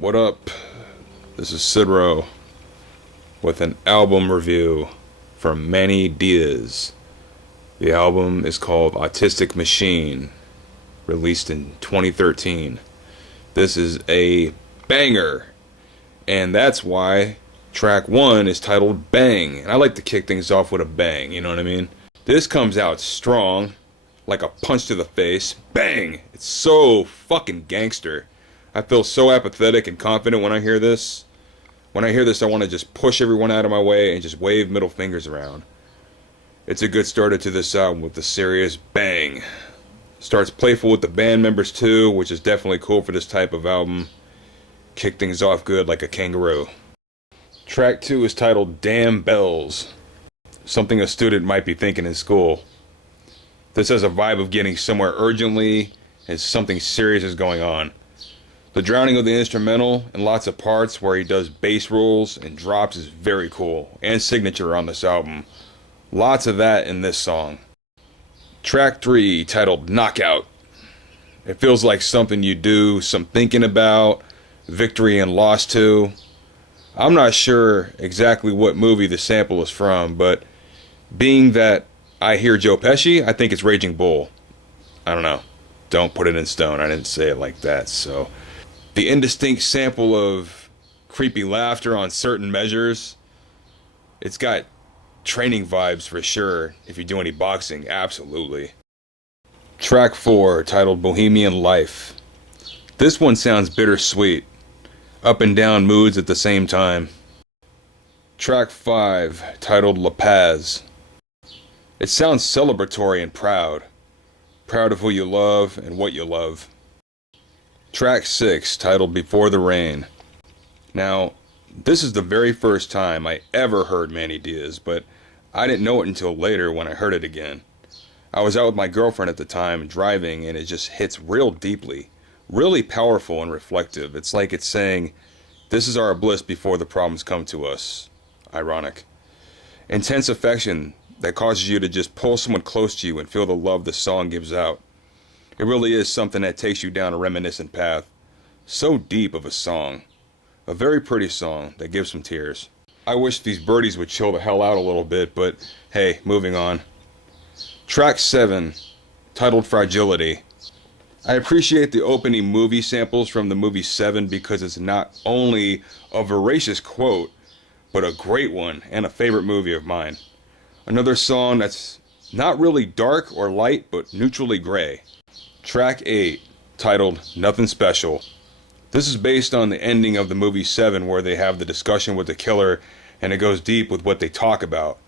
What up? This is Sidro with an album review from Mani Deïz. The album is called Autistic Machine, released in 2013. This is a banger, and that's why track 1 is titled Bang. And I like to kick things off with a bang, you know what I mean? This comes out strong, like a punch to the face. Bang! It's so fucking gangster. I feel so apathetic and confident when I hear this. When I hear this, I want to just push everyone out of my way and just wave middle fingers around. It's a good starter to this album with the serious bang. Starts playful with the band members too, which is definitely cool for this type of album. Kick things off good like a kangaroo. Track 2 is titled Damn Bells. Something a student might be thinking in school. This has a vibe of getting somewhere urgently as something serious is going on. The drowning of the instrumental and lots of parts where he does bass rolls and drops is very cool and signature on this album. Lots of that in this song. Track 3, titled Knockout. It feels like something you do some thinking about, victory and loss to. I'm not sure exactly what movie the sample is from, but being that I hear Joe Pesci, I think it's Raging Bull. I don't know. Don't put it in stone. I didn't say it like that, so... The indistinct sample of creepy laughter on certain measures, it's got training vibes for sure. If you do any boxing, absolutely. Track 4, titled Bohemian Life. This one sounds bittersweet. Up and down moods at the same time. Track 5, titled La Paz. It sounds celebratory and proud. Proud of who you love and what you love. Track 6, titled Before the Rain. Now, this is the very first time I ever heard Mani Deïz, but I didn't know it until later when I heard it again. I was out with my girlfriend at the time driving, and it just hits real deeply, really powerful and reflective. It's like it's saying, this is our bliss before the problems come to us. Ironic. Intense affection that causes you to just pull someone close to you and feel the love the song gives out. It really is something that takes you down a reminiscent path. So deep of a song. A very pretty song that gives some tears. I wish these birdies would chill the hell out a little bit, but hey, moving on. Track 7, titled Fragility. I appreciate the opening movie samples from the movie Seven because it's not only a voracious quote, but a great one and a favorite movie of mine. Another song that's not really dark or light, but neutrally gray. Track 8, titled Nothing Special. This is based on the ending of the movie Seven, where they have the discussion with the killer and it goes deep with what they talk about.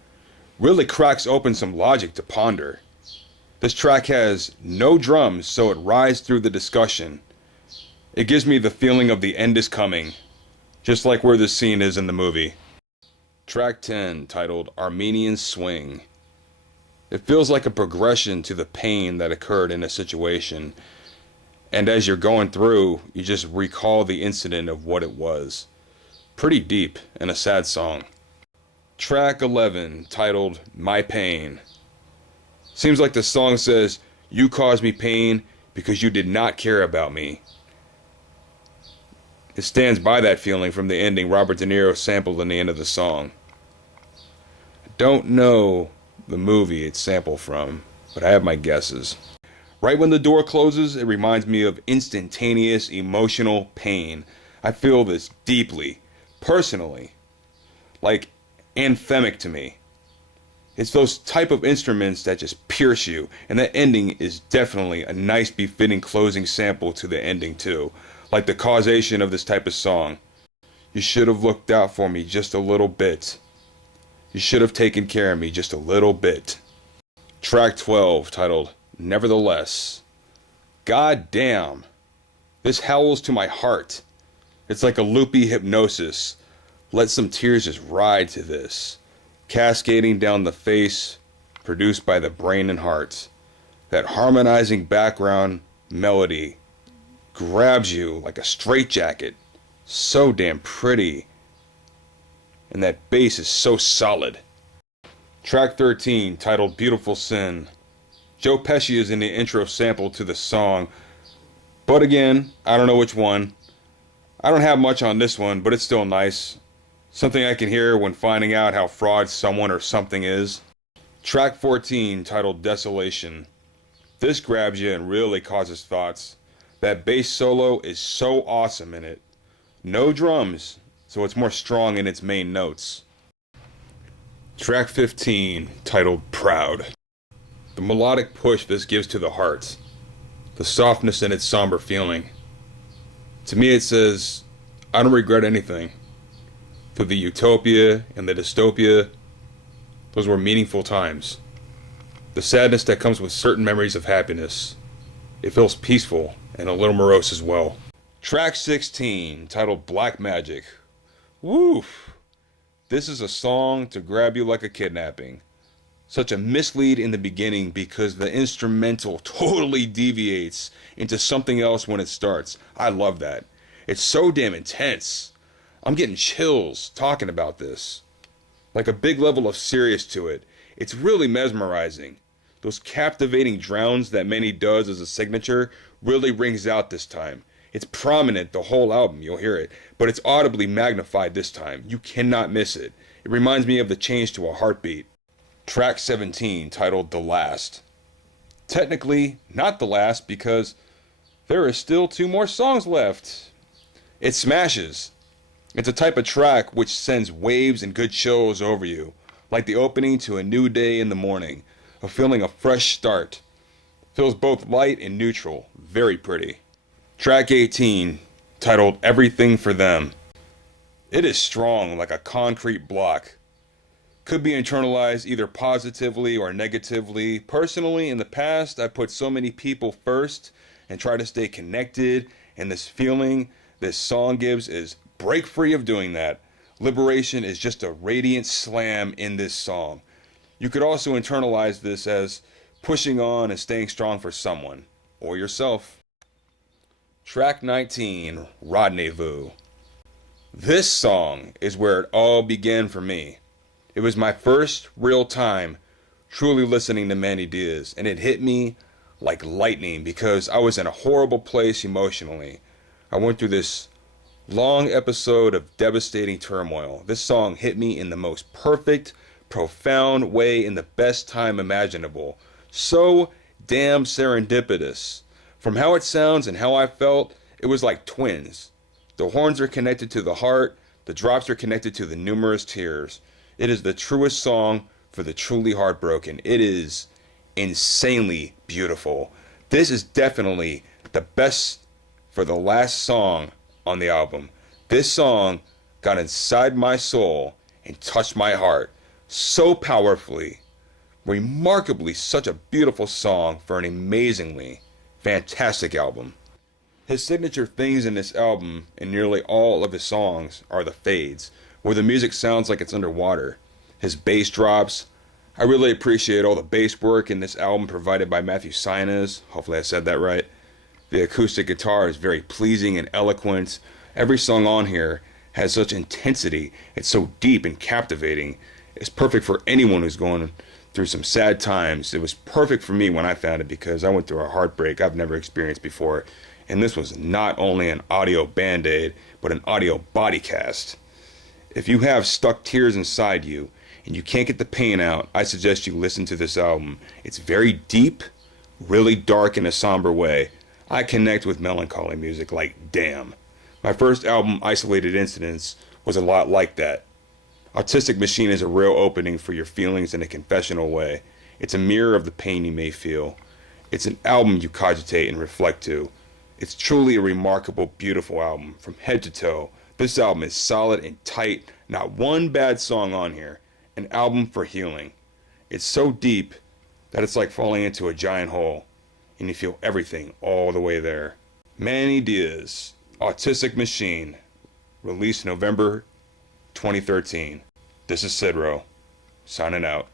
Really cracks open some logic to ponder. This track has no drums, so it rides through the discussion. It gives me the feeling of the end is coming, just like where this scene is in the movie. Track 10, titled Armenian Swing. It feels like a progression to the pain that occurred in a situation, and as you're going through, you just recall the incident of what it was. Pretty deep and a sad song. Track 11, titled My Pain. Seems like the song says, you caused me pain because you did not care about me. It stands by that feeling from the ending Robert De Niro sampled in the end of the song. I don't know the movie it's sampled from, but I have my guesses. Right when the door closes, it reminds me of instantaneous emotional pain. I feel this deeply, personally, like anthemic to me. It's those type of instruments that just pierce you, and that ending is definitely a nice befitting closing sample to the ending too, like the causation of this type of song. You should have looked out for me just a little bit. You should have taken care of me just a little bit. Track 12, titled Nevertheless. God damn. This howls to my heart. It's like a loopy hypnosis. Let some tears just ride to this. Cascading down the face, produced by the brain and heart. That harmonizing background melody grabs you like a straitjacket. So damn pretty. And that bass is so solid. Track 13, titled Beautiful Sin. Joe Pesci is in the intro sample to the song, but again, I don't know which one. I don't have much on this one, but it's still nice. Something I can hear when finding out how fraud someone or something is. Track 14, titled Desolation. This grabs you and really causes thoughts. That bass solo is so awesome in it. No drums, so it's more strong in its main notes. Track 15, titled Proud. The melodic push this gives to the heart. The softness in its somber feeling. To me it says, I don't regret anything. Through the utopia and the dystopia, those were meaningful times. The sadness that comes with certain memories of happiness. It feels peaceful and a little morose as well. Track 16, titled Black Magic. Woof! This is a song to grab you like a kidnapping. Such a mislead in the beginning because the instrumental totally deviates into something else when it starts. I love that. It's so damn intense. I'm getting chills talking about this. Like a big level of serious to it. It's really mesmerizing. Those captivating drowns that Mani does as a signature really rings out this time. It's prominent the whole album, you'll hear it, but it's audibly magnified this time. You cannot miss it. It reminds me of the change to a heartbeat. Track 17, titled The Last. Technically, not the last because there are still 2 more songs left. It smashes. It's a type of track which sends waves and good chills over you, like the opening to a new day in the morning, a feeling of fresh start. Feels both light and neutral, very pretty. Track 18, titled Everything for Them. It is strong like a concrete block. Could be internalized either positively or negatively. Personally, in the past, I put so many people first and try to stay connected, and this feeling this song gives is break free of doing that. Liberation is just a radiant slam in this song. You could also internalize this as pushing on and staying strong for someone, or yourself. Track 19, Rendezvous. This song is where it all began for me. It was my first real time truly listening to Mani Deïz, and it hit me like lightning because I was in a horrible place emotionally. I went through this long episode of devastating turmoil. This song hit me in the most perfect, profound way in the best time imaginable. So damn serendipitous. From how it sounds and how I felt, it was like twins. The horns are connected to the heart, the drops are connected to the numerous tears. It is the truest song for the truly heartbroken. It is insanely beautiful. This is definitely the best for the last song on the album. This song got inside my soul and touched my heart so powerfully. Remarkably such a beautiful song for an amazingly fantastic album. His signature things in this album and nearly all of his songs are the fades, where the music sounds like it's underwater. His bass drops. I really appreciate all the bass work in this album provided by Matthew Sinus. Hopefully I said that right. The acoustic guitar is very pleasing and eloquent. Every song on here has such intensity. It's so deep and captivating. It's perfect for anyone who's going through some sad times. It was perfect for me when I found it because I went through a heartbreak I've never experienced before. And this was not only an audio band-aid, but an audio body cast. If you have stuck tears inside you and you can't get the pain out, I suggest you listen to this album. It's very deep, really dark in a somber way. I connect with melancholy music like damn. My first album, Isolated Incidents, was a lot like that. Autistic Machine is a real opening for your feelings in a confessional way. It's a mirror of the pain you may feel. It's an album you cogitate and reflect to. It's truly a remarkable, beautiful album from head to toe. This album is solid and tight, not one bad song on here. An album for healing. It's so deep that it's like falling into a giant hole, and you feel everything all the way there. Mani Deïz, Autistic Machine, released November 2013. This is Sidro, signing out.